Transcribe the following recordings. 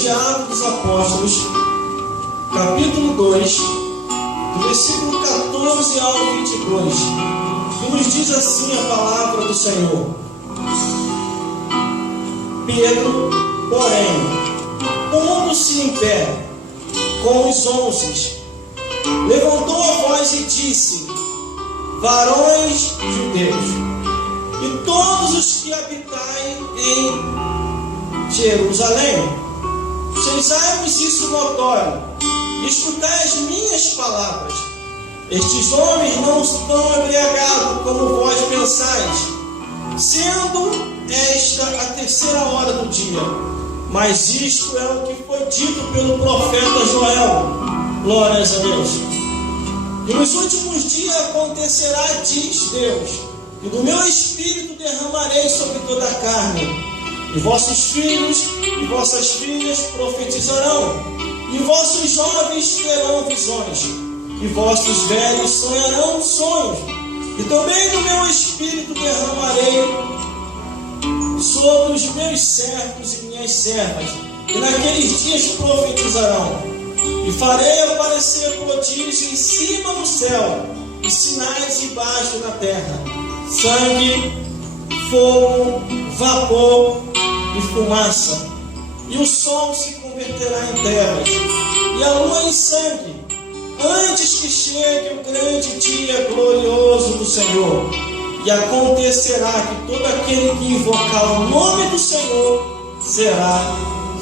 de Atos dos Apóstolos, capítulo 2, do versículo 14 ao 22, que nos diz assim a palavra do Senhor. Pedro, porém, pondo-se em pé com os 11, levantou a voz e disse: varões judeus, e todos os que habitai em Jerusalém, sejai-vos isso notório, e escutai as minhas palavras. Estes homens não estão embriagados como vós pensais, sendo esta a 3ª hora do dia. Mas isto é o que foi dito pelo profeta Joel. Glórias a Deus. E nos últimos dias acontecerá, diz Deus, que do meu espírito derramarei sobre toda a carne, e vossos filhos e vossas filhas profetizarão, e vossos jovens terão visões, e vossos velhos sonharão sonhos, e também do meu espírito derramarei sobre os meus servos e minhas servas, e naqueles dias profetizarão, e farei aparecer prodígios em cima do céu, e sinais embaixo na terra: sangue, fogo, vapor e fumaça. E o sol se converterá em trevas, e a lua em sangue, antes que chegue o grande dia glorioso do Senhor. E acontecerá que todo aquele que invocar o nome do Senhor será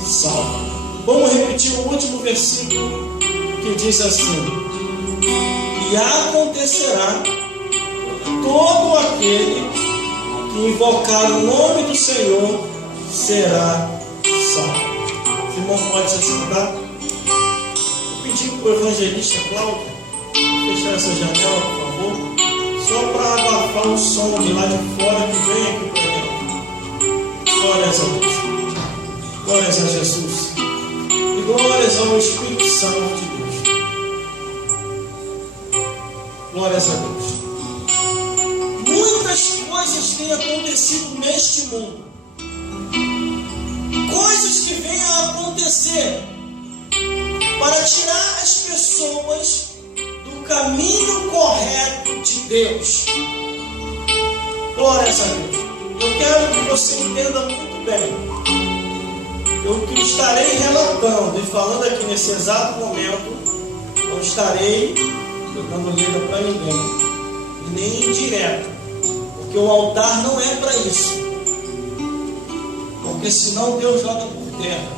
salvo. Vamos repetir o último versículo, que diz assim: e acontecerá que todo aquele que invocar o nome do Senhor será salvo. O irmão pode se assentar. Vou pedir para o evangelista Cláudio fechar essa janela, por favor, só para abafar o som de lá de fora que vem aqui para dentro. Glórias a Deus. Glórias a Jesus. E glórias ao Espírito Santo de Deus. Glórias a Deus. Muitas coisas têm acontecido neste mundo. Coisas que vêm a acontecer para tirar as pessoas do caminho correto de Deus. Glórias a Deus. Eu quero que você entenda muito bem. Eu que estarei relatando e falando aqui nesse exato momento, não estarei dando letra para ninguém, e nem indireta, porque o altar não é para isso. Porque senão Deus joga por terra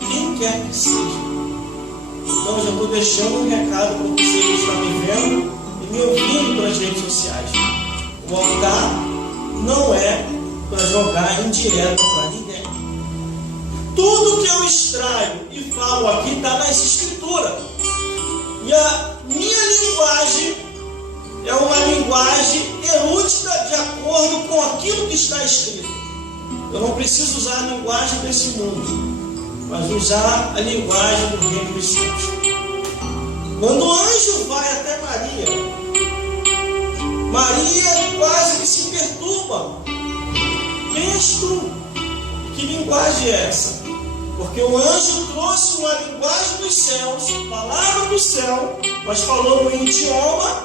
quem quer que seja. Então eu já estou deixando um recado para você que está me vendo e me ouvindo pelas redes sociais. O altar não é para jogar indireta para ninguém. Tudo que eu extraio e falo aqui está nas Escrituras. E a minha linguagem é uma linguagem erudita de acordo com aquilo que está escrito. Eu não preciso usar a linguagem desse mundo, mas usar a linguagem do reino dos céus. Quando o anjo vai até Maria quase que se perturba. Quem és tu? Que linguagem é essa? Porque o anjo trouxe uma linguagem dos céus, palavra do céu, mas falou no idioma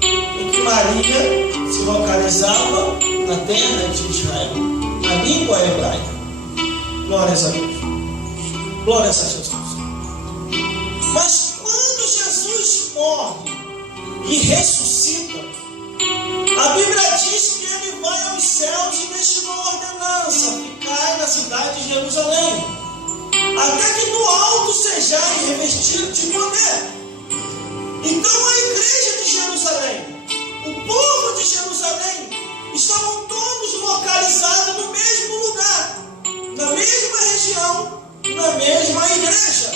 em que Maria se localizava na terra de Israel, na língua hebraica. Glórias a Deus. Glórias a Jesus. Mas quando Jesus morre e ressuscita, a Bíblia diz que ele vai aos céus e deixa uma ordenança: ficai na cidade de Jerusalém, até que do alto sejais revestidos de poder. Então a igreja de Jerusalém, o povo de Jerusalém, estavam todos localizados no mesmo lugar, na mesma região, na mesma igreja,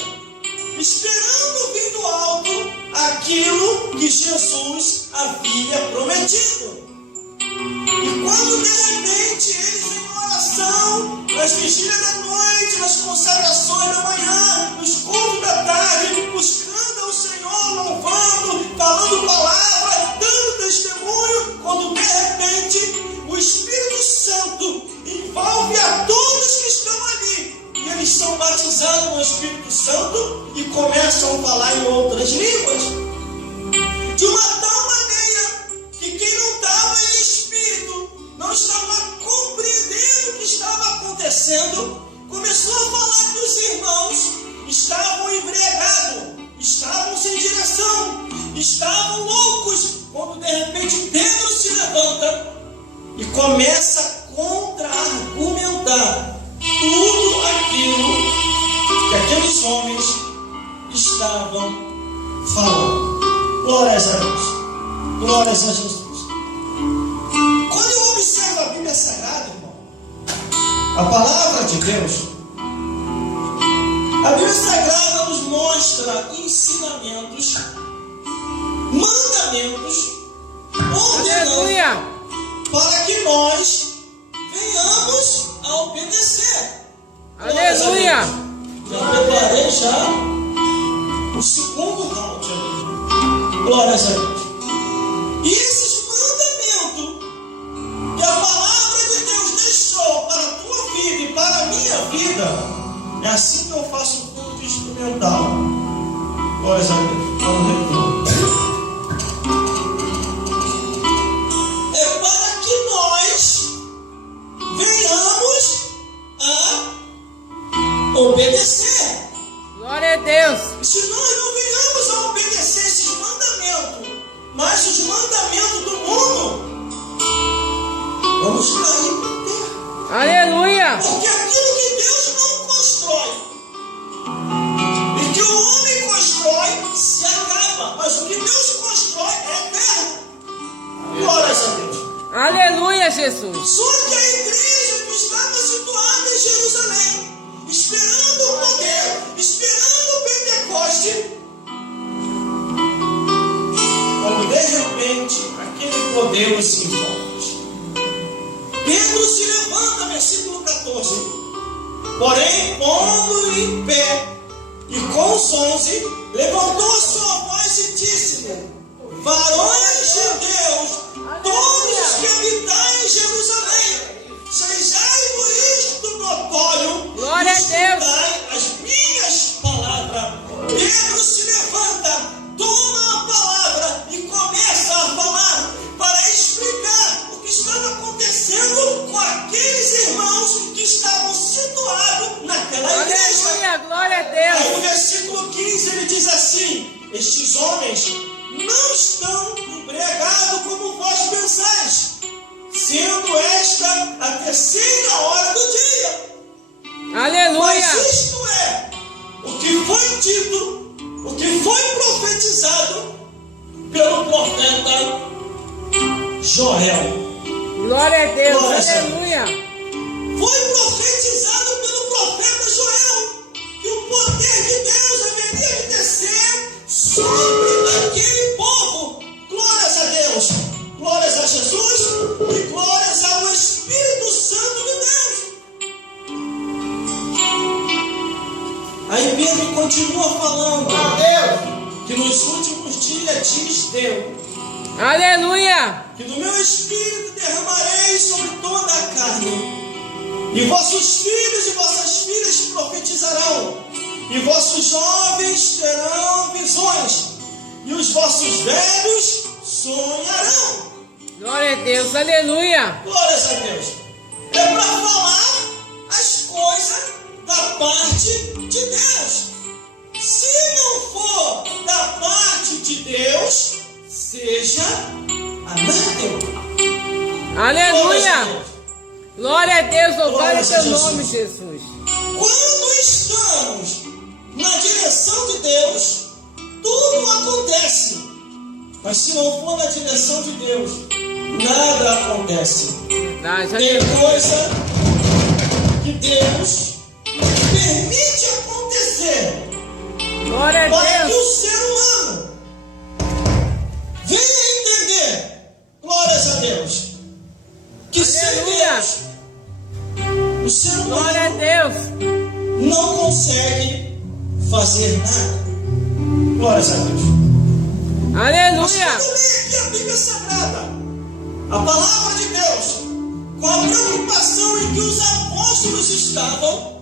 esperando vir do alto aquilo que Jesus havia prometido. E quando de repente eles em oração, nas vigílias da noite, nas consagrações da manhã, nos cultos da tarde, buscando ao Senhor, louvando, falando palavra, dando testemunho, quando de repente o Espírito Santo envolve a todos que estão ali, e eles são batizados no Espírito Santo e começam a falar em outras línguas. De uma tal maneira que quem não estava em espírito, não estava compreendendo o que estava acontecendo, começou a falar que os irmãos estavam embriagados, estavam sem direção, estavam loucos, quando de repente Pedro se levanta e começa a contra-argumentar tudo aquilo que aqueles homens estavam falando. Glórias a Deus. Glórias a Jesus. Quando eu observo a Bíblia Sagrada, irmão, a palavra de Deus, a Bíblia Sagrada nos mostra ensinamentos, mandamentos, ordenanças, para que nós venhamos a obedecer. Aleluia! Já preparei já o segundo round ali. Glórias a Deus. E esses mandamentos que a palavra de Deus deixou para a tua vida e para a minha vida, é assim que eu faço o culto instrumental. Glórias a Deus. Vamos retornar. É para que nós venhamos a obedecer. Glória a Deus. Se nós não venhamos a obedecer esses mandamentos, mas os mandamentos do mundo, vamos cair por terra. Aleluia. Porque aquilo que Deus não constrói e que o homem constrói se acaba, mas o que Deus constrói é eterno. Glórias a Deus. Aleluia, Jesus. Só que a igreja que estava situada em Jerusalém, esperando o poder, esperando o Pentecoste, como de repente aquele poder os envolve. Pedro se levanta, versículo 14. Porém, pondo em pé e com os 11, levantou a sua voz e disse-lhe: varões de Deus, todos que habitais em Jerusalém, sejai-vos isto notório, Glória a Deus. escutai as minhas palavras. Pedro se levanta, toma a palavra e começa a falar para explicar o que estava acontecendo com aqueles irmãos que estavam situados naquela igreja. Aleluia, glória a Aí Deus. no versículo 15 ele diz assim: estes homens não estão embriagados como vós pensais, sendo esta a terceira hora do dia. Aleluia. Mas isto é o que foi dito, o que foi profetizado pelo profeta Joel. Glória a Deus. Glória a Deus. Aleluia. Foi profetizado pelo profeta Joel que o poder de Deus haveria de descer sobre aquele povo. Glórias a Deus, glórias a Jesus e glórias ao Espírito Santo de Deus. Aí Pedro continua falando que nos últimos dias diz Deus Aleluia. que do meu Espírito derramarei sobre toda a carne. E vossos filhos e vossas filhas profetizarão, e vossos jovens terão visões, e os vossos velhos sonharão. Glória a Deus. Aleluia. Glórias a Deus. É para falar as coisas da parte de Deus. Se não for da parte de Deus, seja anátema. Glórias a Aleluia. Deus. Glória a Deus. Louvado Glória a teu Jesus. nome, Jesus. Quando estamos na direção de Deus, tudo acontece. Mas se não for na direção de Deus, nada acontece. Verdade. Tem Aleluia. coisa que Deus permite acontecer Glória a para que Deus. o ser humano venha entender, glórias a Deus, que sem Aleluia. Deus o ser Glória a humano Deus. não consegue fazer nada. Glórias a Deus. Mas Aleluia. quando eu leio aqui a Bíblia Sagrada, a palavra de Deus, com a preocupação em que os apóstolos estavam,